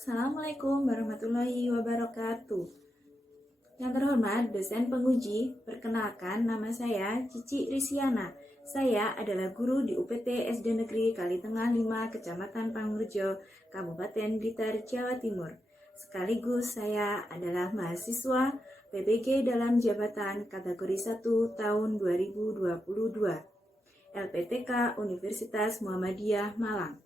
Assalamualaikum warahmatullahi wabarakatuh. Yang terhormat dosen penguji, perkenalkan nama saya Cici Risiana. Saya adalah guru di UPT SD Negeri Kalitengah 5, Kecamatan Pangurjo, Kabupaten Blitar, Jawa Timur. Sekaligus saya adalah mahasiswa PPG dalam jabatan kategori 1 tahun 2022, LPTK Universitas Muhammadiyah Malang.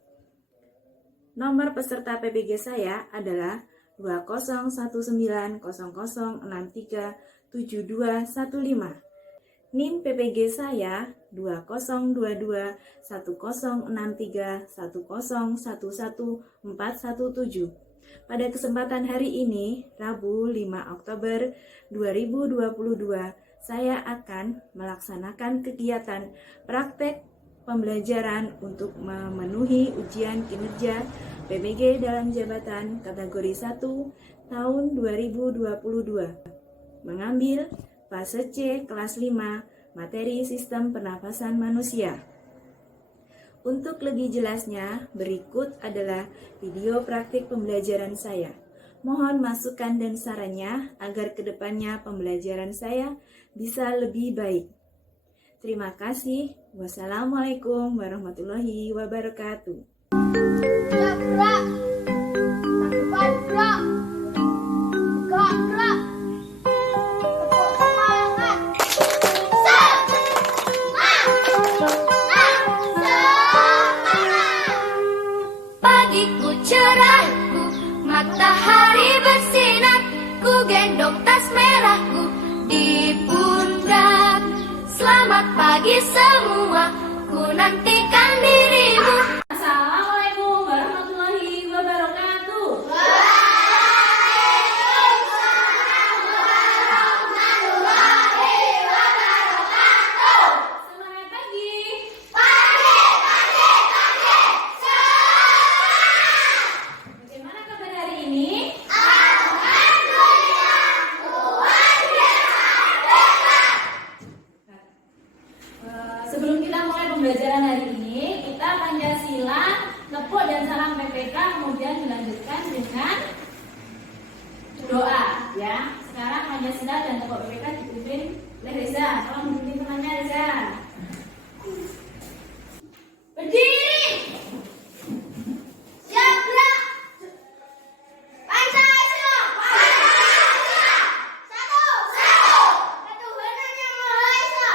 Nomor peserta PPG saya adalah 201900637215. NIM PPG saya 20216310111417. Pada kesempatan hari ini, Rabu 5 Oktober 2022, saya akan melaksanakan kegiatan praktek pembelajaran untuk memenuhi ujian kinerja PPG dalam jabatan kategori 1 tahun 2022. Mengambil fase C kelas 5 materi sistem pernafasan manusia. Untuk lebih jelasnya, berikut adalah video praktik pembelajaran saya. Mohon masukan dan sarannya agar kedepannya pembelajaran saya bisa lebih baik. Terima kasih. Wassalamualaikum warahmatullahi wabarakatuh. Pagiku cerah, matahari bersinar, ku gendong tas merahku di pundak. Selamat pagi semua, ku nantikan dirimu. Assalamualaikum warahmatullahi wabarakatuh. Waalaikumsalam warahmatullahi wabarakatuh. Semangat pagi. Pagi. Bagaimana kabar hari ini? Alhamdulillah, luar biasa. Sebelum kita mulai pembelajaran hari ini, kita Pancasila, nepuk dan salam PPK, kemudian dilanjutkan dengan doa, ya. Sekarang Pancasila dan nepuk PPK dipimpin oleh Reza. Tolong dipimpin temannya, Reza. Berdiri. Siap gerak. Pancasila. Satu. Ketuhanan yang Maha Esa.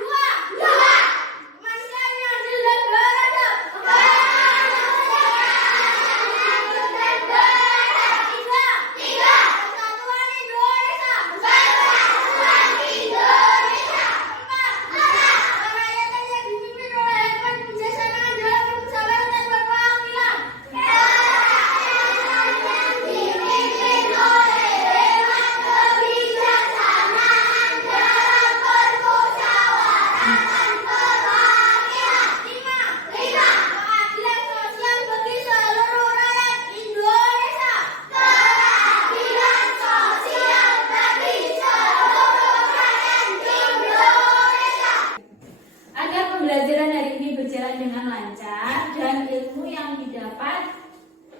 Dua. Kemanusiaan yang adil dan beradab. Tiga. Persatuan Indonesia. Empat. Kerakyatan yang dipimpin oleh hikmat kebijaksanaan dalam bermusyawarah dan berkeadilan. Lima. Keadilan sosial bagi seluruh rakyat Indonesia. Agar pembelajaran hari ini berjalan dengan lancar dan ilmu yang didapat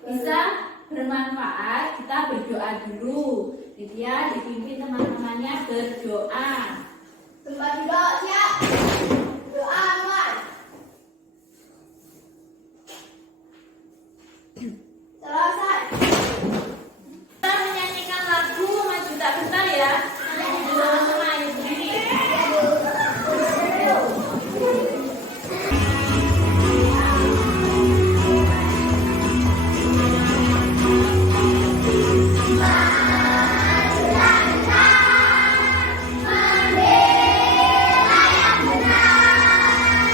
bisa bermanfaat, kita berdoa dulu. Gitu ya, dipimpin teman-temannya berdoa. Tempat duduk siap. Doa mulai. Selesai. Kita menyanyikan lagu Maju Tak Gentar ya. Nyanyi dulu sama ayo berdiri. Membela yang benar.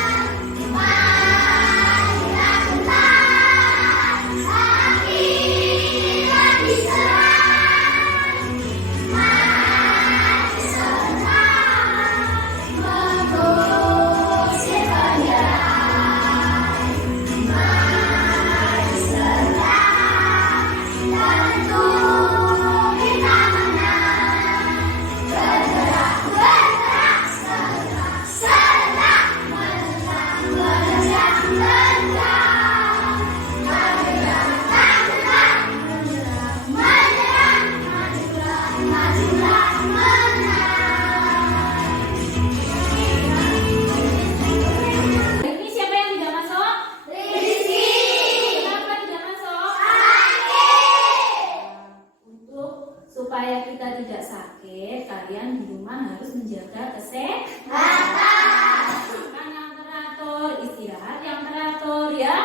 menjaga kesehatan. Makan yang teratur, istirahat yang teratur ya.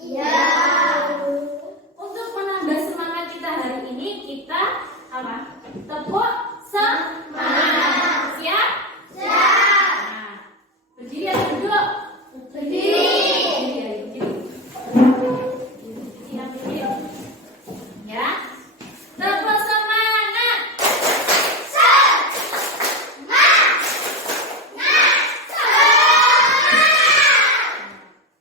Iya. Untuk menambah semangat kita hari ini, kita apa? Tepuk semangat. Siap? Siap. Nah, berdiri atau duduk? Berdiri. Ya. Tepuk semangat.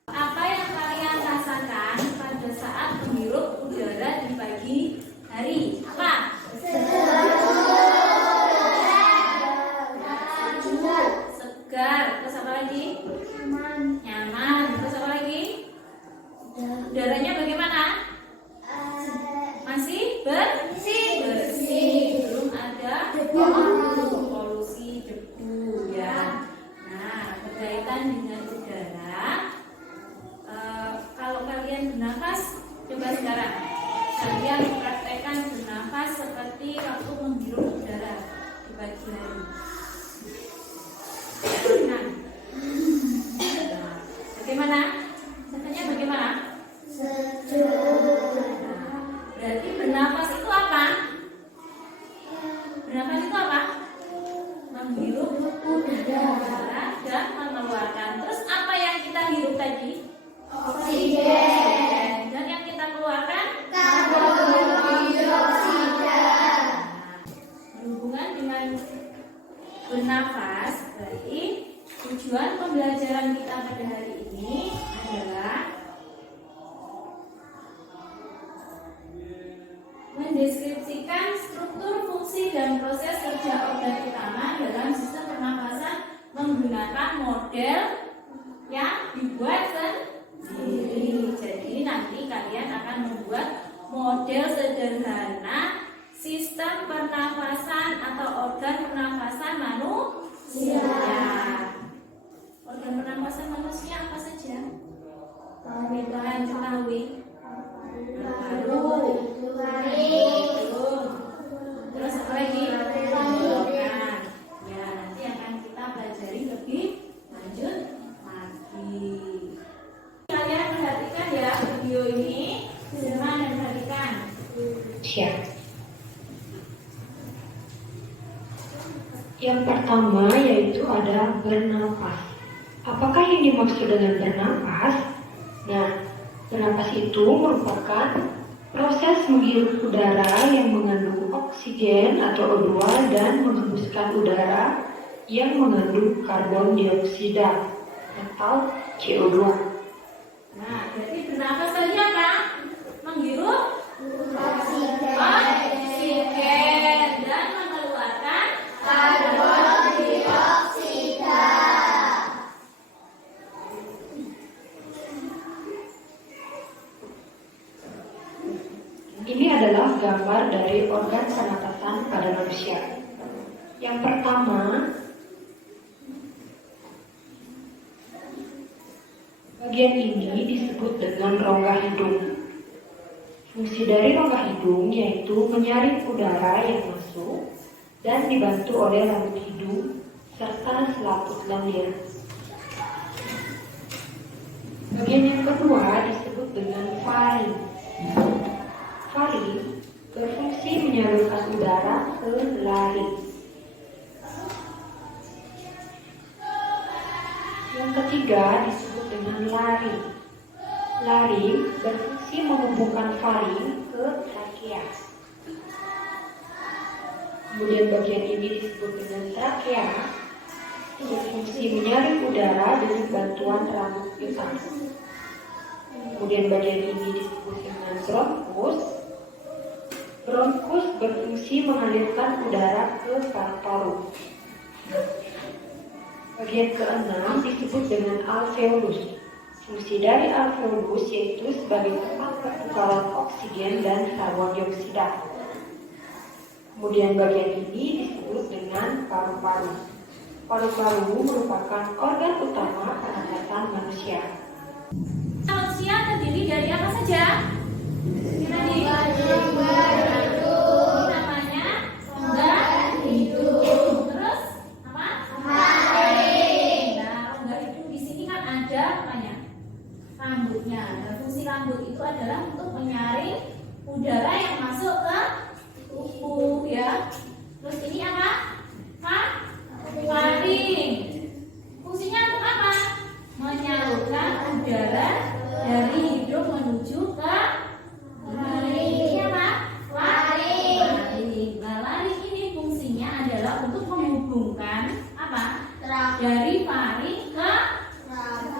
Apa yang kalian rasakan pada saat menghirup udara di pagi hari? Apa? Segar. Terus apa lagi? Nyaman. Terus apa lagi? Udaranya bagaimana? Masih bersih. Belum ada polusi debu ya. Nah, berkaitan dengan udara, kalau kalian bernafas, coba sekarang kalian praktekkan bernafas seperti waktu menghirup udara di pagi hari. Nah, bagaimana? Rasanya bagaimana? Berarti bernafas itu apa? Bernafas itu apa? Menghirup udara dan mengeluarkan. Terus apa yang kita hirup tadi? Oksigen. Dan yang kita keluarkan? Karbon dioksida. Berhubungan dengan bernafas, berarti tujuan pembelajaran kita pada hari ini adalah mendeskripsikan struktur, fungsi, dan proses kerja organ utama dalam sistem pernafasan menggunakan model yang dibuat sendiri. Jadi nanti kalian akan membuat model sederhana sistem pernafasan atau organ pernafasan manusia. Organ pernafasan manusia apa saja? Kalian ketahui? Terus apa lagi? Tenggorokan. Ya, nanti akan kita pelajari lebih lanjut lagi. Kalian perhatikan ya video ini, Firman dan perhatikan. Siap. Yang pertama yaitu ada bernafas. Apakah yang dimaksud dengan bernafas? Nah, bernafas itu merupakan proses menghirup udara yang mengandung oksigen atau O2 dan menghembuskan udara yang mengandung karbon dioksida atau CO2. Nah, berarti bernafas tadi apa? Menghirup oksigen dan mengeluarkan Karbon dioksida. Ini adalah gambar dari organ pernapasan pada manusia. Yang pertama, bagian ini disebut dengan rongga hidung. Fungsi dari rongga hidung yaitu menyaring udara yang masuk dan dibantu oleh rambut hidung serta selaput lendir. Bagian yang kedua disebut dengan faring. Faring berfungsi menyalurkan udara ke laring. Yang ketiga disebut dengan laring. Laring berfungsi menghubungkan faring ke trakea. Kemudian bagian ini disebut dengan trakea, berfungsi menyaring udara dengan bantuan rambut hitam. Kemudian bagian ini disebut dengan bronkus. Bronkus berfungsi mengalirkan udara ke paru-paru. Bagian keenam disebut dengan alveolus. Fungsi dari alveolus yaitu sebagai tempat pertukaran oksigen dan karbon dioksida. Kemudian bagian ini disebut dengan paru-paru. Paru-paru merupakan organ utama pernapasan manusia. Manusia terdiri dari apa saja? Tadi namanya rongga hidung. Terus apa? rambutnya. Dan fungsi rambut itu adalah untuk menyaring udara yang masuk ke tubuh ya. Terus ini apa? Faring. Fungsinya untuk apa? Menyalurkan udara dari hidung menuju ke laring. Ini apa? Laring. Nah, laring ini fungsinya adalah untuk menghubungkan apa? Dari faring ke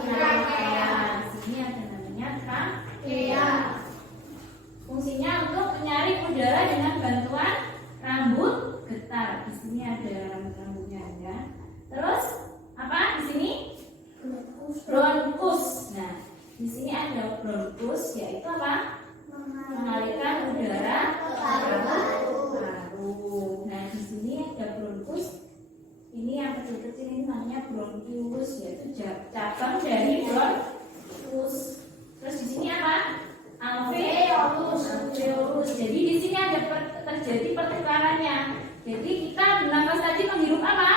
trachea. Sini ada namanya trachea. Fungsinya untuk menyaring udara dengan bantuan rambut getar. Di sini ada rambut-rambutnya ya. Terus apa di sini? Bronkus. Nah, di sini ada bronkus, yaitu apa? Mengalirkan udara ke paru. Nah, di sini ada bronkus. Ini yang kecil-kecil ini namanya bronkiolus, yaitu cabang dari bronkus. Terus di sini apa? Alveolus. Jadi di sini ada terjadi pertukarannya. Jadi kita bernapas tadi menghirup apa?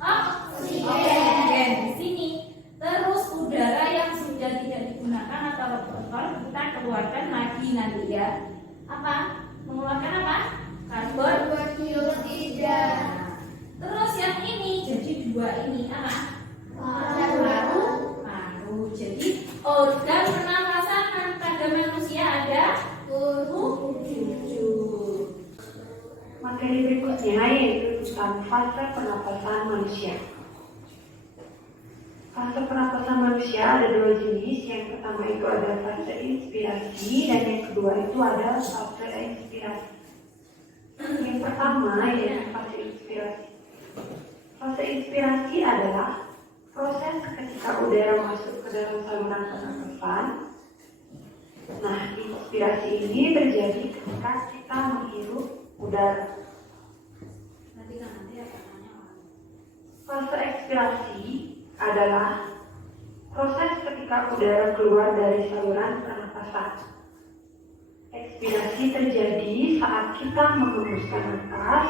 Oksigen di sini. Terus udara yang sudah tidak digunakan atau kotor kita keluarkan lagi nanti ya. Apa? Mengeluarkan apa? Karbon dioksida. Terus yang ini jadi dua ini apa? Paru. Jadi organ pernapasan pada manusia ada 7. Materi berikutnya yaitu tentang fase pernapasan manusia. Fase pernapasan manusia ada dua jenis. Yang pertama itu ada fase inspirasi dan yang kedua itu ada fase ekspirasi. Yang pertama yaitu fase inspirasi. Fase inspirasi adalah proses ketika udara masuk ke dalam saluran pernapasan. Nah, inspirasi ini terjadi ketika kita menghirup udara. Fase ekspirasi adalah proses ketika udara keluar dari saluran pernapasan. Ekspirasi terjadi saat kita menghembuskan napas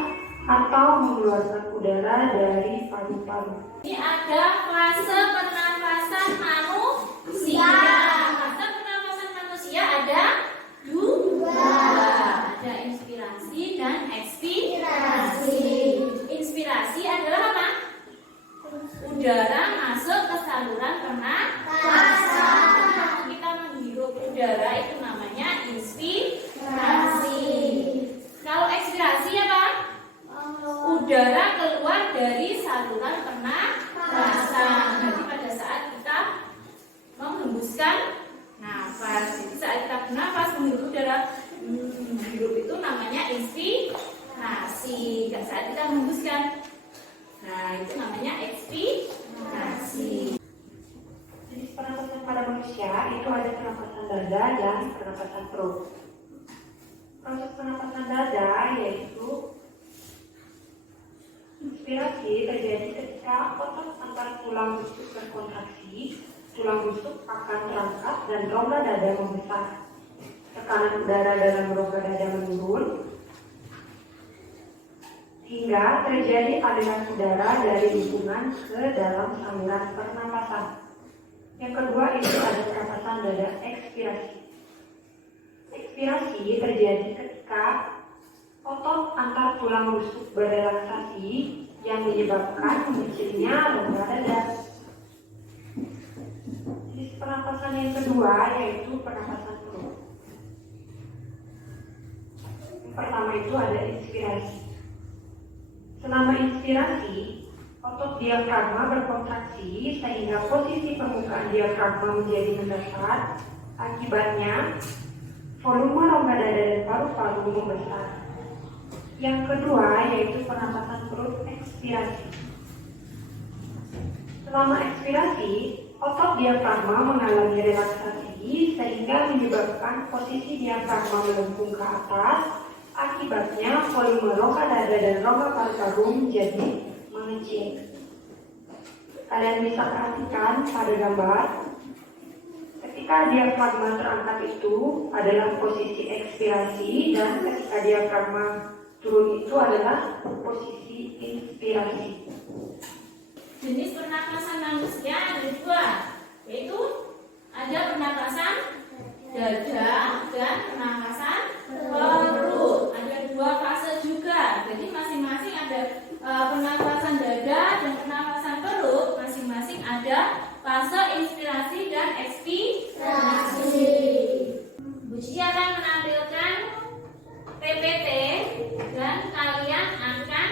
atau mengeluarkan udara dari paru-paru. Ini ada fase pernapasan manusia. Fase pernapasan manusia ada 2. Ada inspirasi dan ekspirasi. Inspirasi adalah apa? Udara masuk ke saluran pernapasan. Kita menghirup udara itu namanya inspirasi. Kalau ekspirasi apa? Udara keluar dari saluran pernapasan. Jadi pada saat kita menghembuskan nafas, jadi saat kita bernafas menghirup udara, hirup itu namanya inspirasi. Dan saat kita menghembuskan, nah itu namanya ekspirasi. Jenis pernapasan pada manusia itu ada pernapasan dada dan pernapasan perut. Proses pernapasan dada yaitu inspirasi terjadi ketika otot antar tulang rusuk berkontraksi, tulang rusuk akan terangkat dan rongga dada membesar. Tekanan udara dalam rongga dada menurun hingga terjadi aliran udara dari lingkungan ke dalam saluran pernapasan. Yang kedua itu ada pernapasan dada ekspirasi. Ekspirasi terjadi ketika otot antar tulang rusuk berelaksasi yang menyebabkan mengecilnya rongga dada. Jenis pernapasan yang kedua yaitu pernapasan perut. Yang pertama itu ada inspirasi. Selama inspirasi, otot diafragma berkontraksi sehingga posisi permukaan diafragma menjadi mendasar. Akibatnya, volume rongga dada dan paru-paru membesar. Yang kedua yaitu pernapasan perut ekspirasi. Selama ekspirasi, otot diafragma mengalami relaksasi sehingga menyebabkan posisi diafragma melengkung ke atas. Akibatnya volume rongga dada dan rongga paru-paru menjadi mengecil. Kalian bisa perhatikan pada gambar. Ketika diafragma terangkat itu adalah posisi ekspirasi dan ketika diafragma turun itu adalah posisi inspirasi. Jenis pernapasan manusia ada 2, yaitu ada pernapasan dada dan pernapasan perut. Ada 2 fase juga. Jadi masing-masing ada pernapasan dada dan pernapasan perut. Masing-masing ada fase inspirasi dan ekspirasi. Bu Cici akan menampilkan PPT dan kalian akan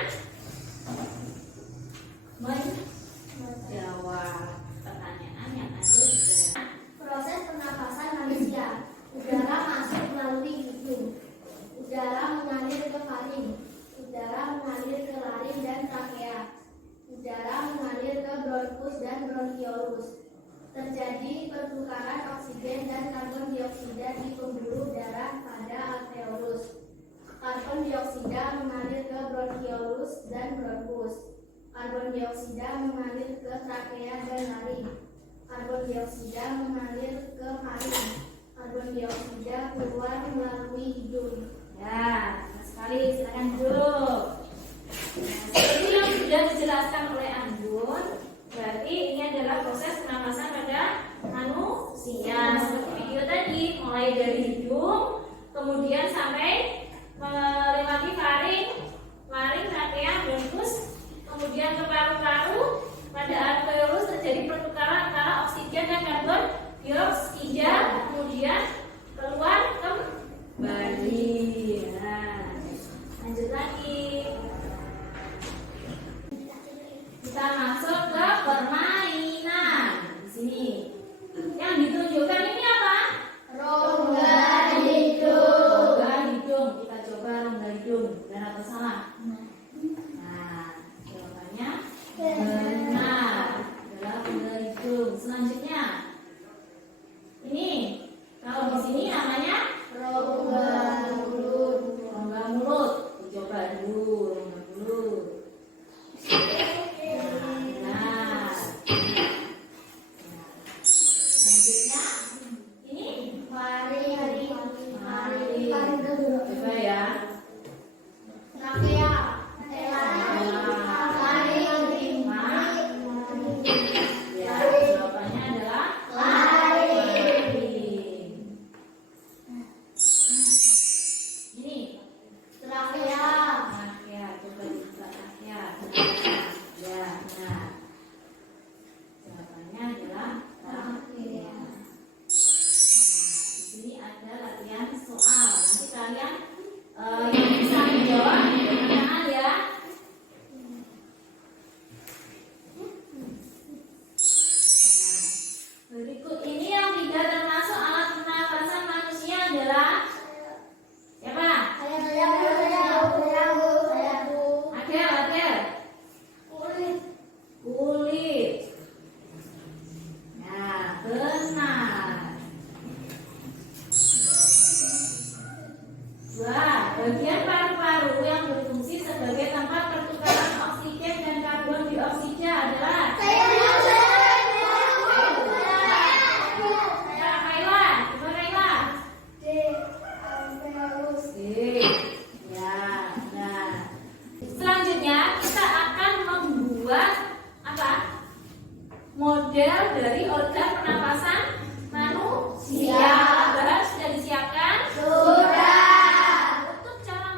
menjawab pertanyaan yang ada di dalam. Proses pernapasan manusia. Udara masuk melalui hidung. Udara mengalir ke faring. Udara mengalir ke laring dan trakea. Udara mengalir ke bronkus dan bronkiolus. Terjadi pertukaran oksigen dan karbon dioksida di pembuluh darah pada alveolus. Karbon dioksida mengalir ke bronkiolus dan bronkus. Karbon dioksida mengalir ke trakea dan laring. Karbon dioksida mengalir ke faring. Karbon dioksida keluar melalui hidung. Ya, sekali silakan duduk. Nah, seperti yang sudah dijelaskan oleh Anggun, berarti ini adalah proses pernapasan pada manusia. Seperti video tadi, mulai dari hidung, kemudian sampai melewati faring, laring, trakea, bronkus, kemudian ke paru-paru. Pada alveolus terjadi pertukaran antara oksigen dan karbon dioksida, kemudian keluar kembali. Nah, lanjut lagi. Kita masuk ke permainan. Di sini yang ditunjukkan ini apa? Rongga hidung. Rongga hidung. Kita coba rongga hidung. Benar atau salah? Nah, jawabannya benar. Adalah rongga hidung. Selanjutnya, ini kalau di sini namanya Rongga mulut. rongga mulut. Dicoba dulu rongga mulut. Nah, selanjutnya ini Faring. coba ya. Trakea. Ya, jawabannya adalah laring. Ini Trakea. ya, coba dibuka ya. Ya, nah. Jawabannya adalah trakea. Nah, di sini ada latihan soal. Nanti kalian yang bisa menjawab pertanyaan ya. Berikut ini yang tidak termasuk alat pernapasan manusia adalah siapa? Adel. Kulit. Nah, benar. 2. Bagian paru-paru yang berfungsi sebagai tempat pertukaran oksigen dan karbon dioksida adalah Ya, nah. Selanjutnya kita akan membuat apa? Model dari organ pernapasan manusia. Bahan sudah disiapkan? Untuk cara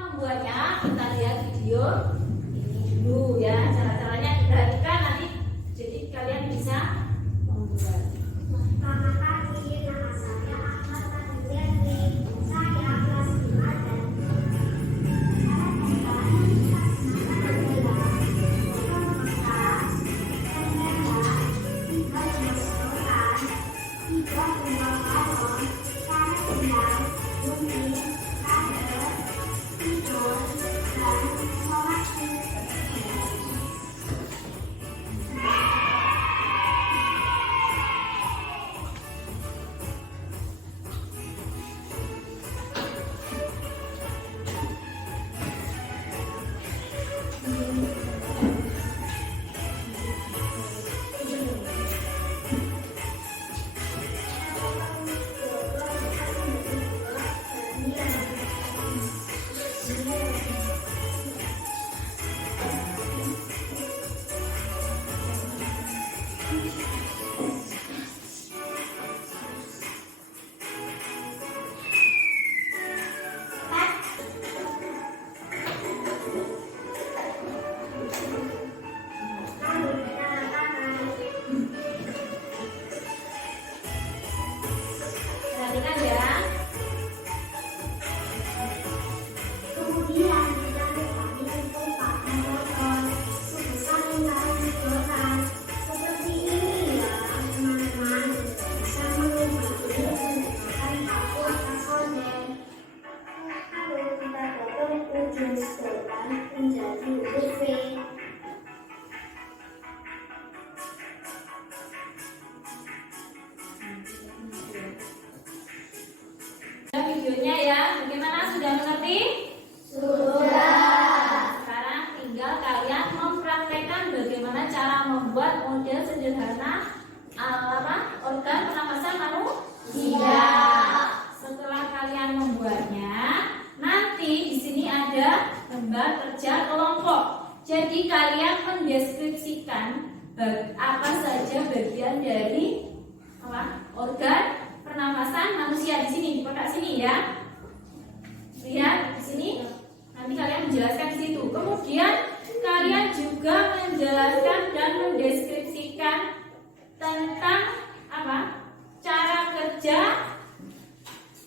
Jadi kalian mendeskripsikan apa saja bagian dari organ pernafasan manusia di sini, di kotak sini ya. Lihat di sini. Nanti kalian menjelaskan di situ. Kemudian kalian juga menjelaskan dan mendeskripsikan tentang cara kerja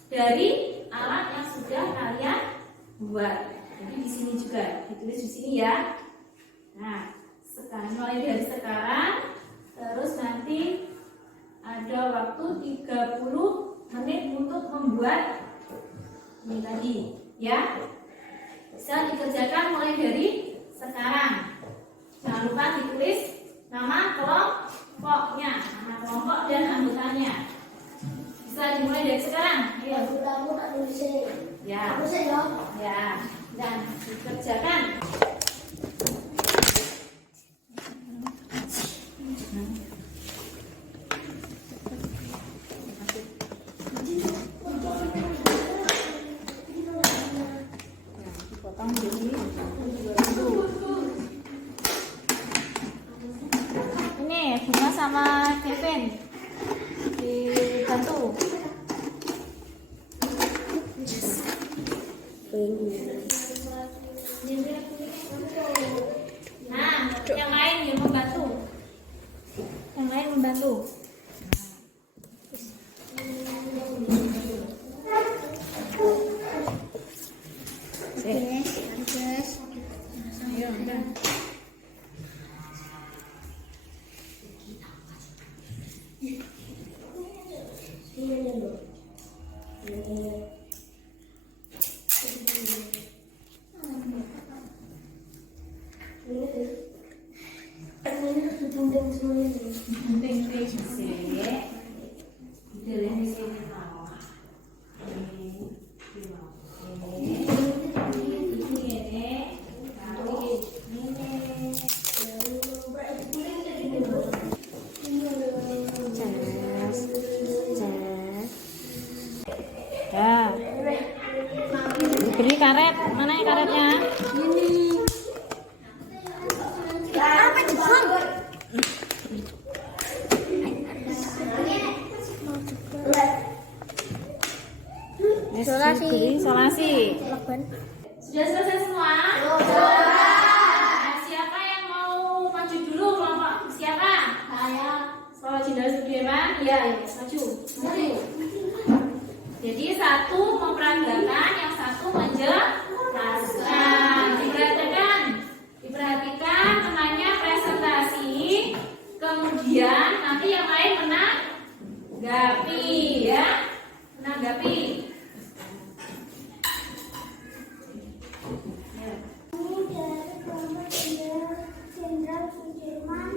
dari alat yang sudah kalian buat. Jadi di sini juga ditulis di sini ya. Nah, sekarang mulai dari sekarang, terus nanti ada waktu 30 menit untuk membuat ini tadi, ya. Bisa dikerjakan mulai dari sekarang. Jangan lupa ditulis nama kelompoknya, nama kelompok dan anggotanya. Bisa dimulai dari sekarang. Ayo. Kamu tak tulisin. Ya. Tulisin dong. Ya. Dan dikerjakan. Dipotong jadi ini Bunga sama Kevin dibantu. Nah, yang lain yang membantu. Yang lain membantu. Ayo, udah. Ya. Diberi karet. Mana ya karetnya? Ini. Apa Jepang? Isolasi. Sudah selesai semua? Nah, siapa yang mau maju dulu kelompok? Siapa? Saya. Sekolah Jenderal Sudirman? Iya, maju. Jadi satu memperagakan, yang satu menjelaskan. Diperhatikan temannya presentasi, kemudian nanti yang lain menanggapi, ya, menanggapi. Kami dari kelompok Jenderal Sudirman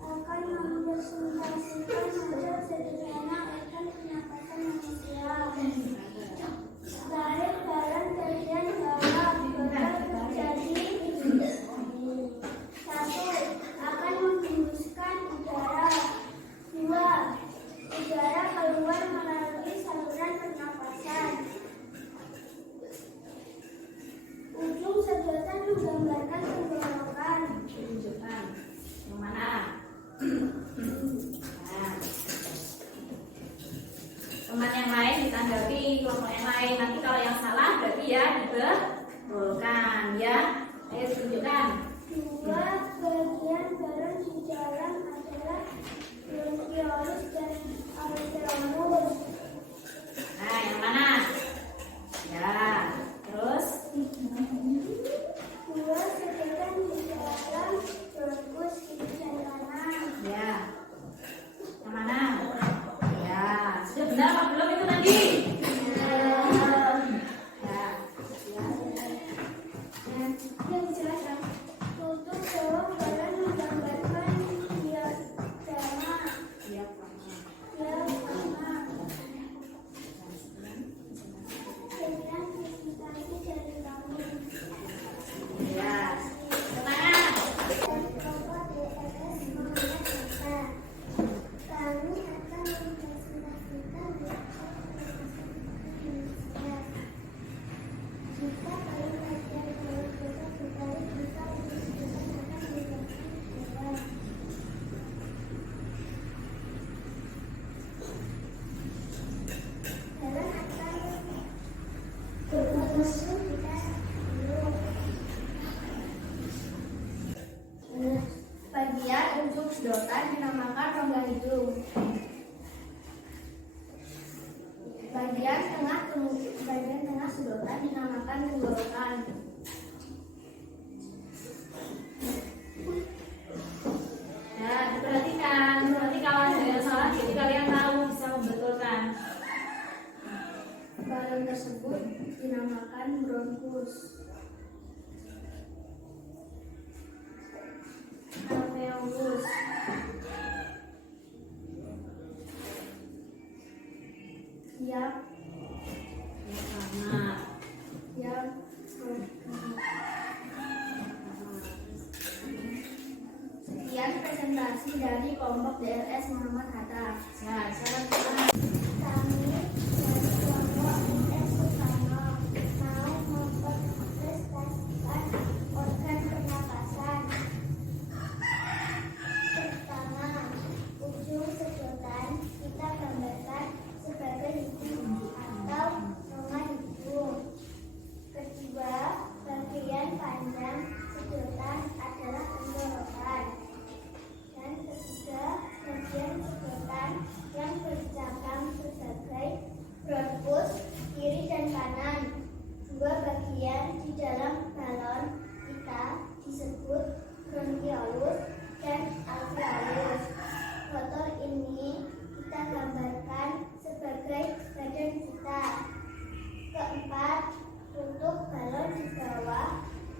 akan mempresentasikan model sederhana organ pernapasan manusia. Baik dalam bagian bawah bakal terjadi satu akan menghembuskan udara, dua udara keluar melalui saluran pernapasan. Ujung sedotan menggambarkan tenggorokan. Tunjukkan yang mana? Nah. Teman yang lain ditanggapi, kelompok yang lain. Nanti kalau yang salah berarti ya dibetulkan, ya. Ayo tunjukkan. Dua bagian barang di dalam adalah bronkiolus dan alveolus. Nah, yang mana? Ya, terus Dua sedotan di dalam bronkus kiri dan kanan. ya. Yang mana? Ya, sudah benar apa belum itu tadi? Ya. Yang dijelaskan untuk bawah barang menggambarkan diafragma. Iya, Pak. Diafragma. Bagian tengah sedotan dinamakan tenggorokan. Nah, diperhatikan. Nanti kalau ada yang salah, jadi kalian tahu bisa membetulkan. Balon tersebut dinamakan bronkus. Alveolus. Yang sekian presentasi dari kelompok DRS Muhammad Hatta. Ya, saya Kami dari kelompok DRS Soekarno mau mempresentasikan organ pernapasan. Pertama, ujung sedotan kita gambarkan sebagai hidung atau rongga hidung. Kedua, bagian panjang sedotan adalah tenggorokan. Dan ketiga, bagian sedotan yang bercabang sebagai bronkus kiri dan kanan. Dua bagian di dalam balon kita disebut bronkiolus dan alveolus. Foto ini kita gambarkan sebagai badan kita. Keempat, tutup balon di bawah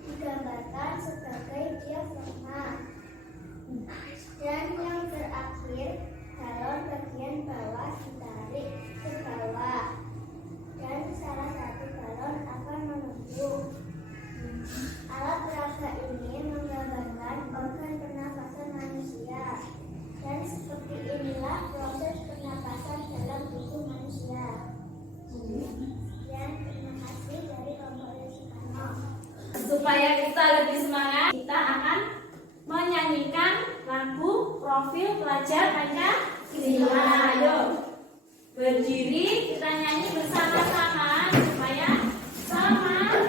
digambarkan sebagai diafragma. Dan yang terakhir, balon bagian bawah ditarik ke bawah. Dan salah satu balon akan menembus. Alat peraga ini menggambarkan organ pernapasan manusia. Dan seperti inilah proses pernapasan dalam tubuh manusia. Dan terima kasih dari kelompok Soekarno. supaya kita lebih semangat, kita akan menyanyikan lagu Profil Pelajar Pancasila. Ayo berdiri, kita nyanyi bersama-sama supaya semangat.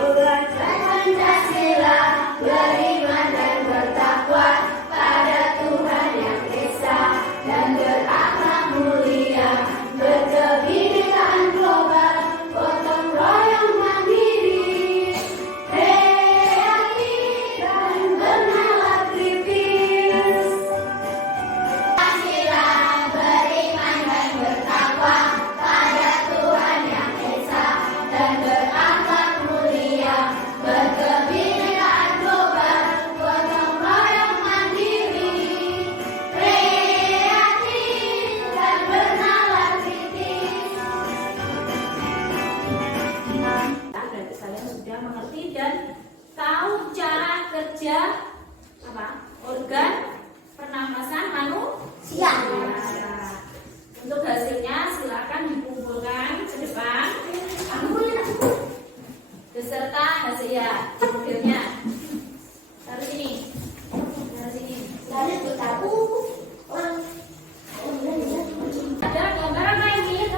Belajar Pancasila, beriman dan bertakwa pada Tuhan yang Esa dan berakhlak mulia, berkebinekaan global, gotong royong mandiri, kreatif dan bernalar kritis. Pancasila, beriman dan bertakwa pada Tuhan yang Esa dan berakhlak mulia, berkebinekaan global, gotong royong mandiri, kreatif dan bernalar kritis. Berarti kalian sudah mengerti dan tahu cara kerja organ pernapasan manusia. Untuk hasilnya silakan dikumpulkan ke depan beserta hasilnya. Modelnya taruh sini, taruh sini. Ada gambaran lagi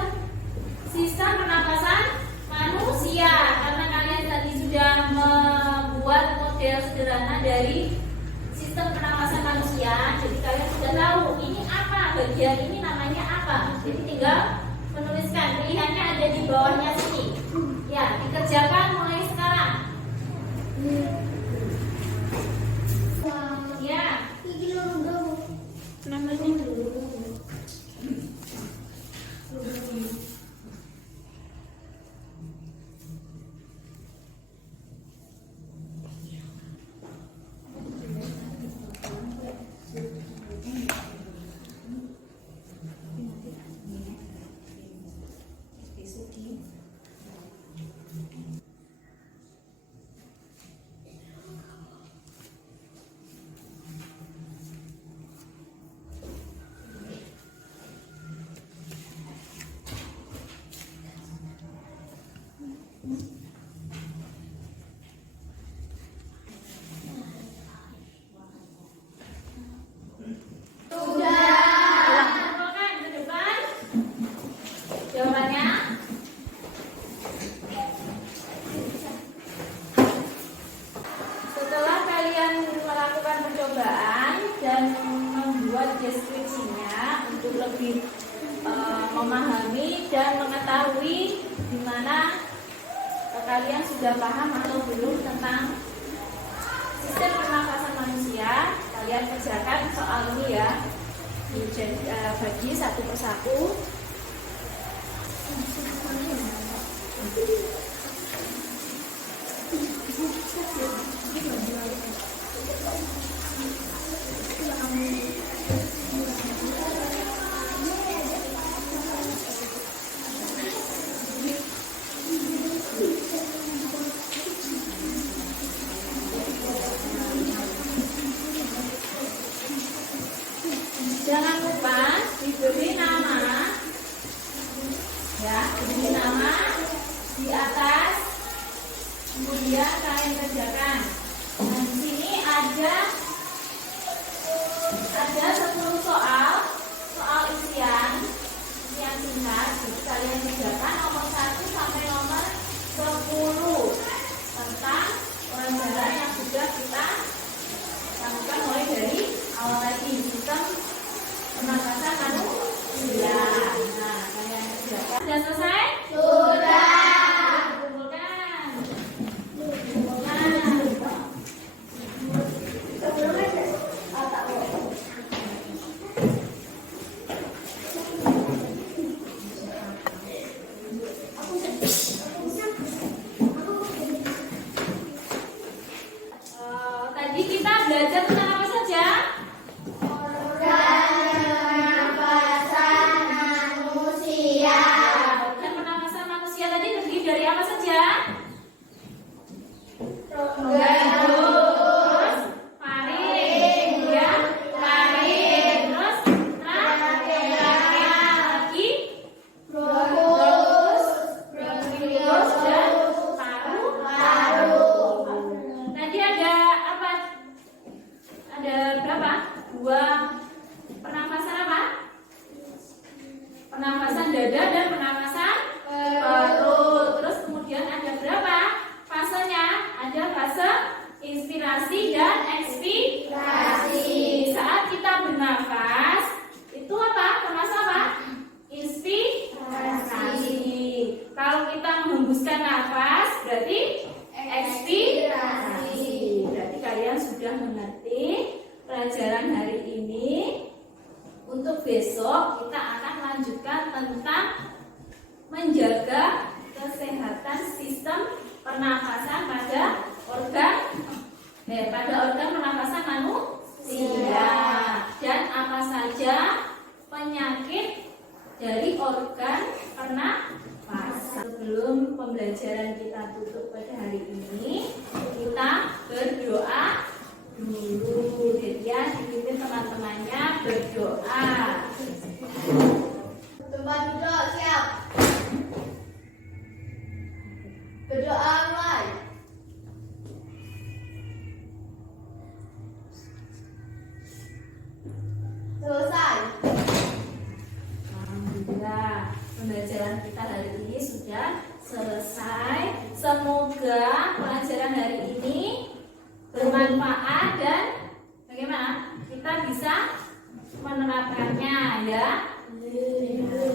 sistem pernapasan manusia. Karena kalian tadi sudah membuat model sederhana dari sistem pernapasan manusia, jadi kalian sudah tahu ini apa, bagian ini namanya apa. Jadi tinggal menuliskan, pilihannya ada di bawahnya sini. Ya, dikerjakan mulai sekarang. Ya, namanya dulu. Kumpulkan ke depan jawabannya. Setelah kalian melakukan percobaan dan membuat deskripsinya untuk lebih memahami dan mengetahui di mana kalian sudah paham atau belum tentang sistem pernafasan manusia. Kalian kerjakan soal ini ya, bagi satu persatu. Jangan lupa diberi nama, ya, diberi nama di atas, kemudian kalian kerjakan. Nah, di sini ada 10 soal isian singkat. Jadi kalian kerjakan nomor 1 sampai nomor 10 tentang pelajaran yang sudah kita lakukan mulai dari awal tadi, sistem pernafasan manusia. Nah, kalian kerjakan. Sudah selesai? Sudah. Kumpulkan. Tadi kita belajar tentang apa saja? Organ pernafasan manusia tadi terdiri dari apa saja? Terus faring, ya, faring, terus trachea, lagi bronkus, bronkiolus, dan paru. Tadi ada apa? Ada berapa? 2 pernafasan apa? Pernafasan dada dan pernafasan perut. Terus kemudian ada berapa fasenya? Ada fase inspirasi dan ekspirasi. Saat kita bernafas, itu apa? Termasuk apa? Inspirasi. Kalau kita menghembuskan nafas, berarti ekspirasi. Berarti kalian sudah mengerti pelajaran hari ini. Untuk besok kita akan lanjutkan tentang menjaga kesehatan sistem pernafasan pada organ pernafasan manusia, dan apa saja penyakit dari organ pernafasan. Sebelum pembelajaran kita tutup pada hari ini, kita berdoa dulu. Jadi ya, dipimpin teman-temannya berdoa. Tempat duduk siap. Berdoa mulai. Selesai. Alhamdulillah, pembelajaran kita hari ini sudah selesai. Semoga pelajaran hari ini bermanfaat dan bagaimana kita bisa menerapkannya, ya.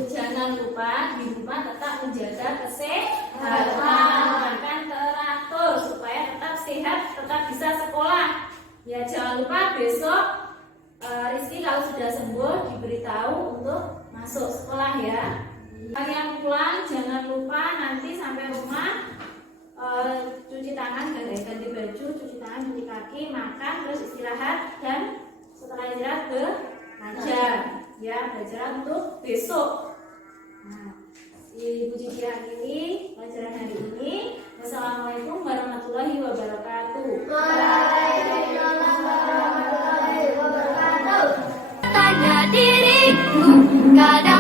Jangan lupa di rumah tetap menjaga kesehatan, makan teratur supaya tetap sehat, tetap bisa sekolah. Ya, jangan lupa besok Rizky kalau sudah sembuh diberitahu untuk masuk sekolah, ya. Yang pulang jangan lupa nanti sampai rumah cuci tangan, ganti baju, cuci tangan, cuci kaki, makan, terus istirahat, dan setelah istirahat belajar, ya, belajar untuk besok. Nah, Ibu Cici akhiri pelajaran hari ini. Wassalamualaikum warahmatullahi wabarakatuh. Waalaikumsalam warahmatullahi wabarakatuh. Tanya diriku kadang